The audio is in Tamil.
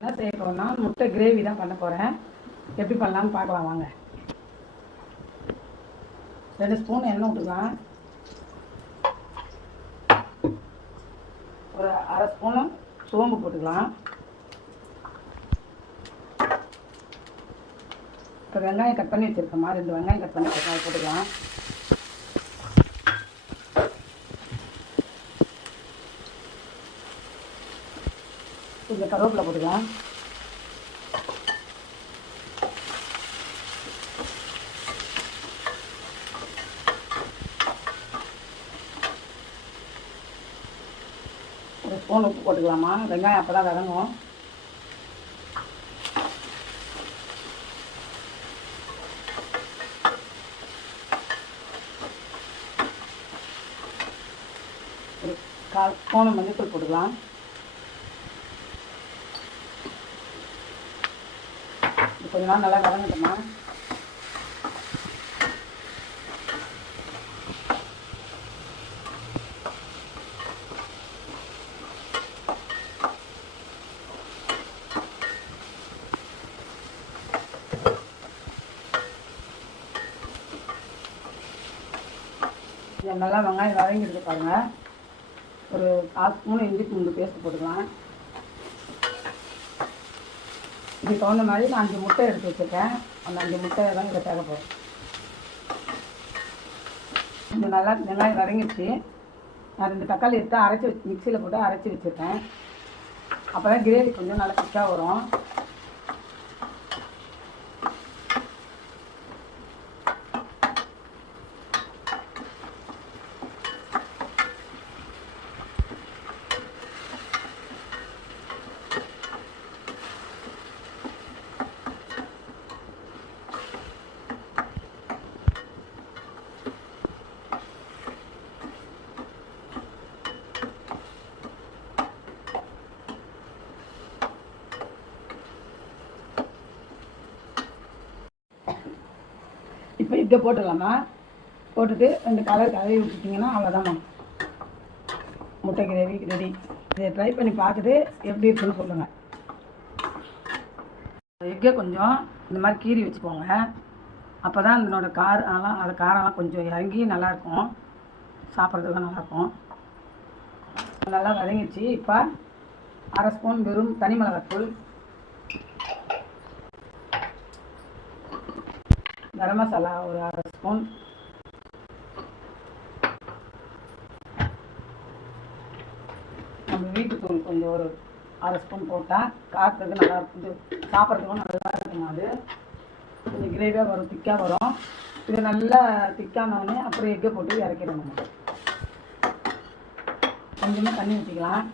என்ன செய்ய போகிறேன்னா முட்டை கிரேவி தான் பண்ண போகிறேன். எப்படி பண்ணலான்னு பார்க்கலாம் வாங்க. 2 ஸ்பூன் எண்ணெய் விட்டுக்கலாம். ஒரு அரை ஸ்பூனு சோம்பு போட்டுக்கலாம். இப்போ வெங்காயம் கட் பண்ணி வச்சுருக்கோமா, 2 வெங்காயம் கட் பண்ணி வச்சுருக்கோம், அது போட்டுக்கலாம். கொஞ்சம் கருவேப்பிலை போட்டுக்கலாம். ஒரு ஸ்பூன் உப்பு போட்டுக்கலாமா, வெங்காயம் அப்போ தான் வதங்கும். ஒரு 1/4 ஸ்பூன் மஞ்சள் போட்டுக்கலாம். கொஞ்ச நாள் நல்லா வதங்கட்டுமா. நல்லா வெங்காயம் வதங்கிட்டு பாருங்க. ஒரு 1/4 ஸ்பூன் இஞ்சி பூண்டு பேஸ்ட் போட்டுக்கலாம். இதுக்கு தகுந்த மாதிரி நான் 5 முட்டை எடுத்து வச்சுருக்கேன். அந்த 5 முட்டை தான் இதை தேவைப்படும். இது நல்லா வெங்காயம் வதங்கிடுச்சு. நான் 2 தக்காளி எடுத்து அரைச்சி வச்சு மிக்சியில் போட்டு அரைச்சி வச்சுருக்கேன். அப்போ தான் கிரேவி கொஞ்சம் நல்லா திக்காக வரும். இப்போ இதை போட்டுடலாமா, போட்டுட்டு 2 கலர் கலரி விட்டுட்டிங்கன்னா அவ்வளோதாம்மா, முட்டை கிரேவி ரெடி. இதை ட்ரை பண்ணி பார்த்துட்டு எப்படி இருக்குன்னு சொல்லுங்கள். எக்கை கொஞ்சம் இந்த மாதிரி கீறி வச்சுக்கோங்க. அப்போ தான் அதனோட காரெல்லாம் கொஞ்சம் இறங்கி நல்லாயிருக்கும், சாப்பிட்றதுக்கு நல்லாயிருக்கும். நல்லா வதங்கிடுச்சு. இப்போ அரை ஸ்பூன் வெறும் தனி மிளகாத்தூள், கரம் மசாலா ஒரு அரை ஸ்பூன், நம்ம வீட்டுத்தூள் கொஞ்சம் ஒரு அரை ஸ்பூன் போட்டால் காரத்துக்கு நல்லா இருக்கும், சாப்பிட்றதுக்கும் நல்லா இருக்கும். அது கொஞ்சம் கிரேவியாக வரும், திக்காக வரும். இது நல்லா திக்கானோடனே அப்புறம் எக்கை போட்டு இறக்கிடணும். கொஞ்சமாக தண்ணி ஊற்றிக்கலாம்.